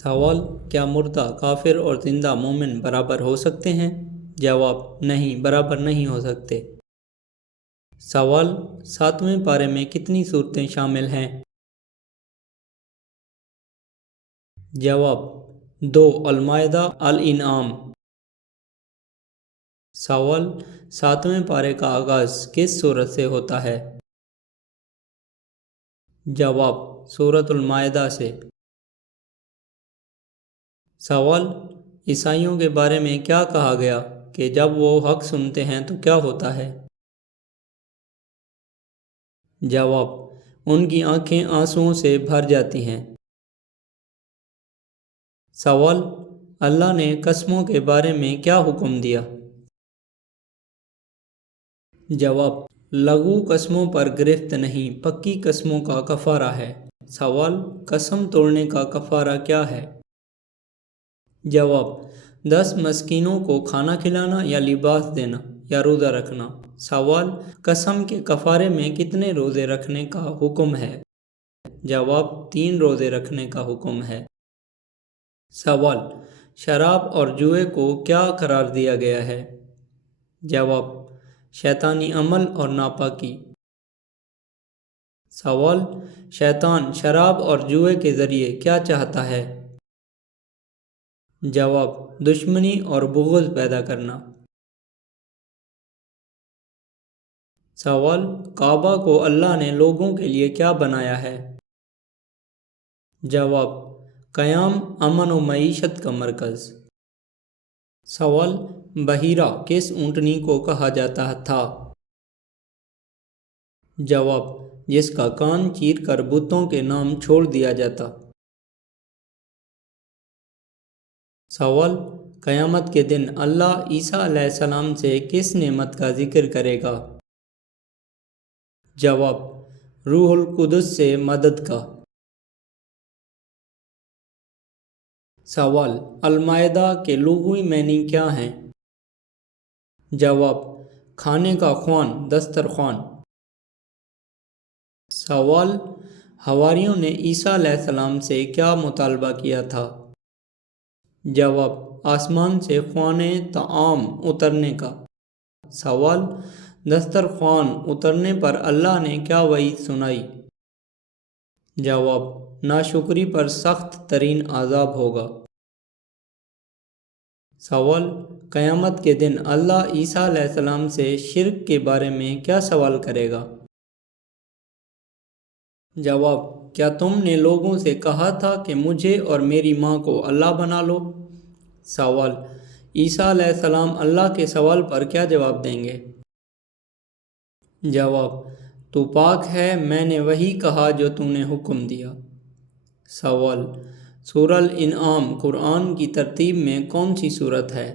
سوال: کیا مردہ کافر اور زندہ مومن برابر ہو سکتے ہیں؟ جواب: نہیں، برابر نہیں ہو سکتے۔ سوال: 7ویں پارے میں کتنی صورتیں شامل ہیں؟ جواب: 2 المائدہ، الانعام۔ سوال: 7ویں پارے کا آغاز کس سورت سے ہوتا ہے؟ جواب: سورۃ المائدہ سے۔ سوال: عیسائیوں کے بارے میں کیا کہا گیا کہ جب وہ حق سنتے ہیں تو کیا ہوتا ہے؟ جواب: ان کی آنکھیں آنسوؤں سے بھر جاتی ہیں۔ سوال: اللہ نے قسموں کے بارے میں کیا حکم دیا؟ جواب: لغو قسموں پر گرفت نہیں، پکی قسموں کا کفارہ ہے۔ سوال: قسم توڑنے کا کفارہ کیا ہے؟ جواب: 10 مسکینوں کو کھانا کھلانا یا لباس دینا یا روزہ رکھنا۔ سوال: قسم کے کفارے میں کتنے روزے رکھنے کا حکم ہے؟ جواب: 3 روزے رکھنے کا حکم ہے۔ سوال: شراب اور جوئے کو کیا قرار دیا گیا ہے؟ جواب: شیطانی عمل اور ناپاکی۔ سوال: شیطان شراب اور جوئے کے ذریعے کیا چاہتا ہے؟ جواب: دشمنی اور بغض پیدا کرنا۔ سوال: کعبہ کو اللہ نے لوگوں کے لیے کیا بنایا ہے؟ جواب: قیام، امن و معیشت کا مرکز۔ سوال: بحیرہ کس اونٹنی کو کہا جاتا تھا؟ جواب: جس کا کان چیر کر بتوں کے نام چھوڑ دیا جاتا۔ سوال: قیامت کے دن اللہ عیسیٰ علیہ السلام سے کس نعمت کا ذکر کرے گا؟ جواب: روح القدس سے مدد کا۔ سوال: المائدہ کے لغوی معنی کیا ہیں؟ جواب: کھانے کا خوان، دسترخوان۔ سوال: حواریوں نے عیسیٰ علیہ السلام سے کیا مطالبہ کیا تھا؟ جواب: آسمان سے خوان طعام اترنے کا۔ سوال: دسترخوان اترنے پر اللہ نے کیا وعید سنائی؟ جواب: ناشکری پر سخت ترین عذاب ہوگا۔ سوال: قیامت کے دن اللہ عیسیٰ علیہ السلام سے شرک کے بارے میں کیا سوال کرے گا؟ جواب: کیا تم نے لوگوں سے کہا تھا کہ مجھے اور میری ماں کو اللہ بنا لو؟ سوال: عیسیٰ علیہ السلام اللہ کے سوال پر کیا جواب دیں گے؟ جواب: تو پاک ہے، میں نے وہی کہا جو تو نے حکم دیا۔ سوال: سورہ الانعام قرآن کی ترتیب میں کون سی سورت ہے؟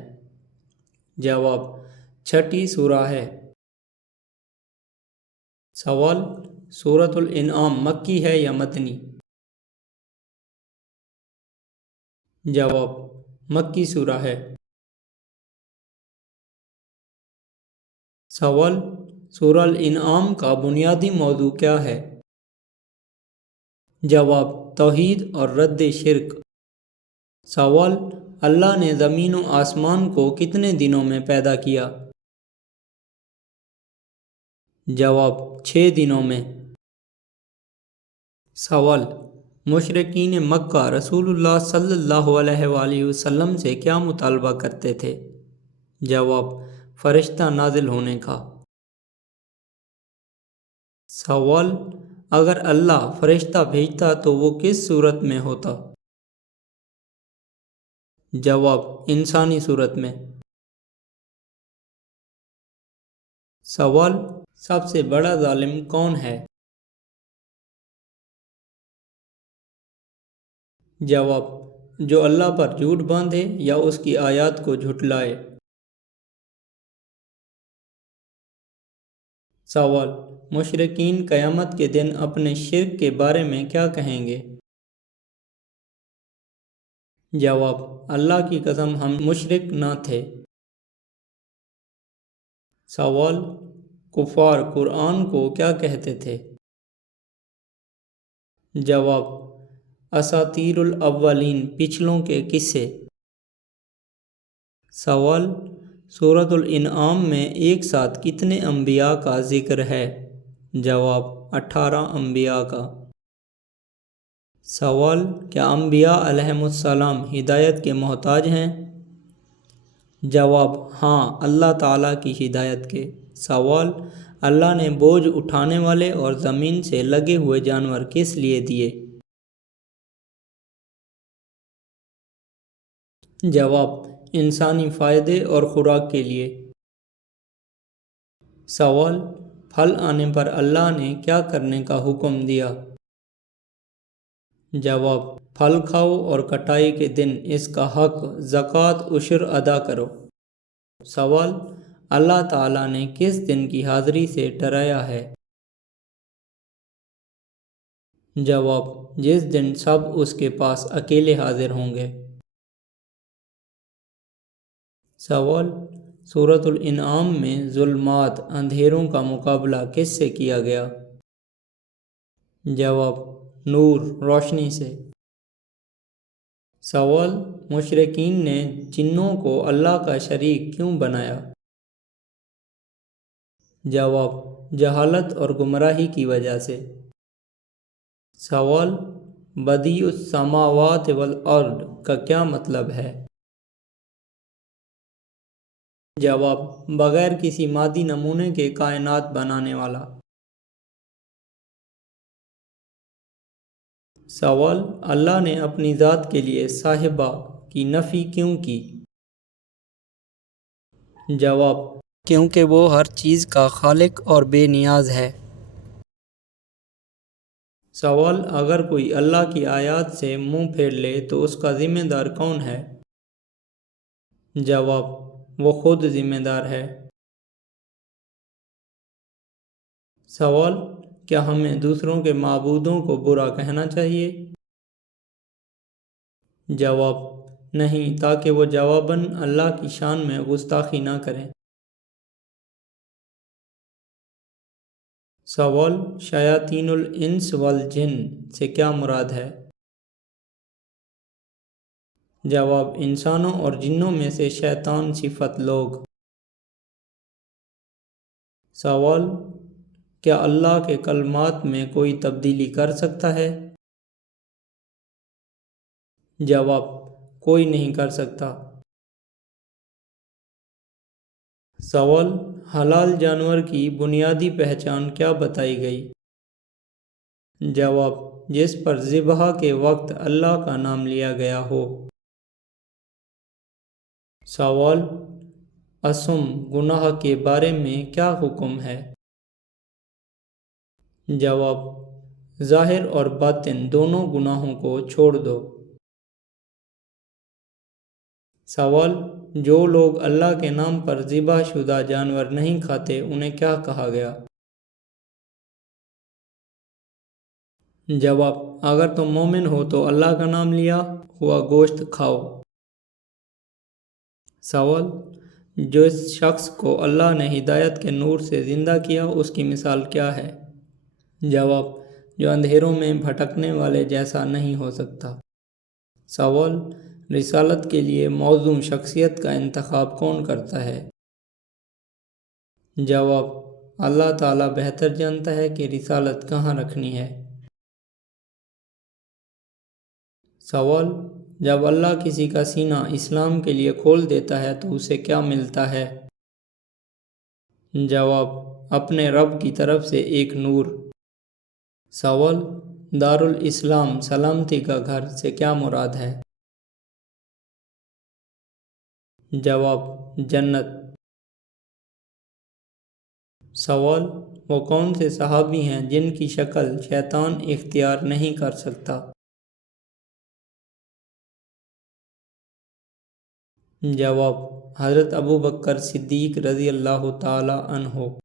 جواب: چھٹی سورہ ہے۔ سوال: سورۃ الانعام مکی ہے یا مدنی؟ جواب: مکی سورہ ہے۔ سوال: سورہ الانعام کا بنیادی موضوع کیا ہے؟ جواب: توحید اور رد شرک۔ سوال: اللہ نے زمین و آسمان کو کتنے دنوں میں پیدا کیا؟ جواب: 6 دنوں میں۔ سوال: مشرکین مکہ رسول اللہ صلی اللہ علیہ وآلہ وسلم سے کیا مطالبہ کرتے تھے؟ جواب: فرشتہ نازل ہونے کا۔ سوال: اگر اللہ فرشتہ بھیجتا تو وہ کس صورت میں ہوتا؟ جواب: انسانی صورت میں۔ سوال: سب سے بڑا ظالم کون ہے؟ جواب: جو اللہ پر جھوٹ باندھے یا اس کی آیات کو جھٹلائے۔ سوال: مشرکین قیامت کے دن اپنے شرک کے بارے میں کیا کہیں گے؟ جواب: اللہ کی قسم ہم مشرک نہ تھے۔ سوال: کفار قرآن کو کیا کہتے تھے؟ جواب: اساطیر الاولین، پچھلوں کے قصے۔ سوال، سورۃ الانعام میں ایک ساتھ کتنے انبیاء کا ذکر ہے؟ جواب، 18 انبیاء کا۔ سوال، کیا انبیاء علیہم السلام ہدایت کے محتاج ہیں؟ جواب، ہاں، اللہ تعالیٰ کی ہدایت کے۔ سوال، اللہ نے بوجھ اٹھانے والے اور زمین سے لگے ہوئے جانور کس لیے دیے؟ جواب، انسانی فائدے اور خوراک کے لیے۔ سوال، پھل آنے پر اللہ نے کیا کرنے کا حکم دیا؟ جواب، پھل کھاؤ اور کٹائی کے دن اس کا حق زکوٰۃ عشر ادا کرو۔ سوال، اللہ تعالیٰ نے کس دن کی حاضری سے ڈرایا ہے؟ جواب، جس دن سب اس کے پاس اکیلے حاضر ہوں گے۔ سوال، سورۃ الانعام میں ظلمات، اندھیروں کا مقابلہ کس سے کیا گیا؟ جواب، نور، روشنی سے۔ سوال، مشرکین نے جنوں کو اللہ کا شریک کیوں بنایا؟ جواب، جہالت اور گمراہی کی وجہ سے۔ سوال، بدیع السماوات والارض کا کیا مطلب ہے؟ جواب، بغیر کسی مادی نمونے کے کائنات بنانے والا۔ سوال، اللہ نے اپنی ذات کے لیے صاحبہ کی نفی کیوں کی؟ جواب، کیونکہ وہ ہر چیز کا خالق اور بے نیاز ہے۔ سوال، اگر کوئی اللہ کی آیات سے منہ پھیر لے تو اس کا ذمہ دار کون ہے؟ جواب، وہ خود ذمہ دار ہے۔ سوال، کیا ہمیں دوسروں کے معبودوں کو برا کہنا چاہیے؟ جواب، نہیں، تاکہ وہ جواباً اللہ کی شان میں گستاخی نہ کریں۔ سوال، شیاطین الانس والجن سے کیا مراد ہے؟ جواب، انسانوں اور جنوں میں سے شیطان صفت لوگ۔ سوال، کیا اللہ کے کلمات میں کوئی تبدیلی کر سکتا ہے؟ جواب، کوئی نہیں کر سکتا۔ سوال، حلال جانور کی بنیادی پہچان کیا بتائی گئی؟ جواب، جس پر ذبح کے وقت اللہ کا نام لیا گیا ہو۔ سوال، اسم گناہ کے بارے میں کیا حکم ہے؟ جواب، ظاہر اور باطن دونوں گناہوں کو چھوڑ دو۔ سوال، جو لوگ اللہ کے نام پر ذبح شدہ جانور نہیں کھاتے انہیں کیا کہا گیا؟ جواب، اگر تم مومن ہو تو اللہ کا نام لیا ہوا گوشت کھاؤ۔ سوال، جس شخص کو اللہ نے ہدایت کے نور سے زندہ کیا اس کی مثال کیا ہے؟ جواب، جو اندھیروں میں بھٹکنے والے جیسا نہیں ہو سکتا۔ سوال، رسالت کے لیے موزوں شخصیت کا انتخاب کون کرتا ہے؟ جواب، اللہ تعالیٰ بہتر جانتا ہے کہ رسالت کہاں رکھنی ہے۔ سوال، جب اللہ کسی کا سینہ اسلام کے لیے کھول دیتا ہے تو اسے کیا ملتا ہے؟ جواب، اپنے رب کی طرف سے ایک نور۔ سوال، دارالاسلام سلامتی کا گھر سے کیا مراد ہے؟ جواب، جنت۔ سوال، وہ کون سے صحابی ہیں جن کی شکل شیطان اختیار نہیں کر سکتا؟ جواب، حضرت ابوبکر صدیق رضی اللہ تعالی عنہ۔